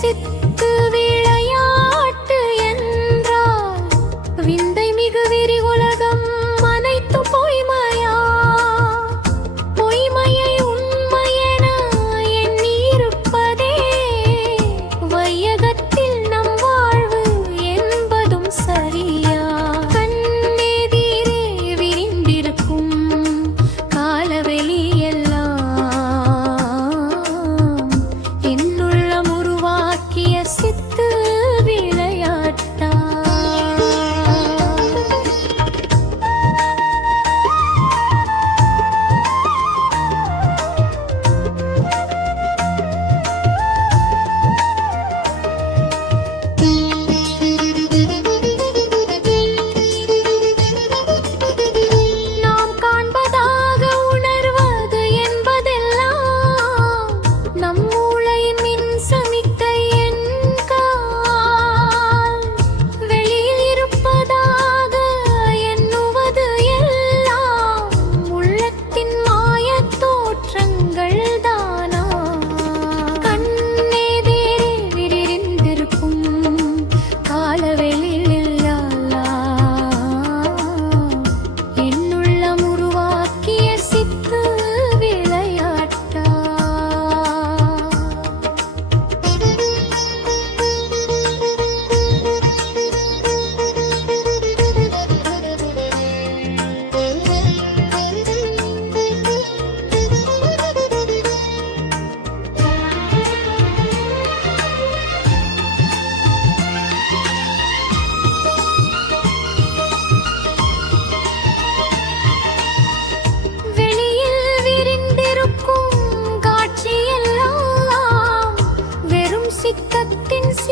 sit.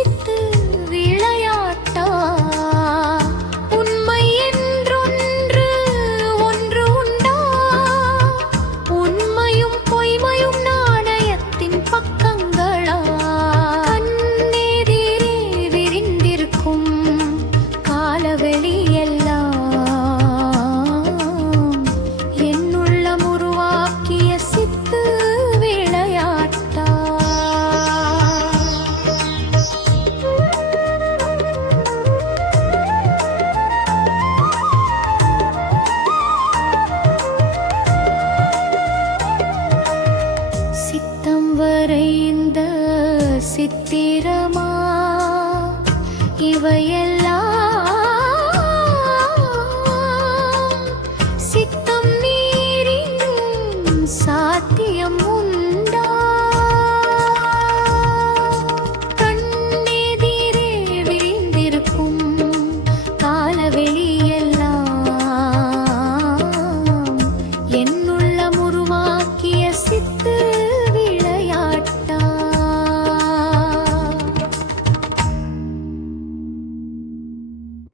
நினைத்து சித்திரமா? இவையெல்லாம் சித்தம் நீரின் சாத்தியம் உண்டா? கண்ணெதிரே விரிந்திருக்கும் காலவெளியே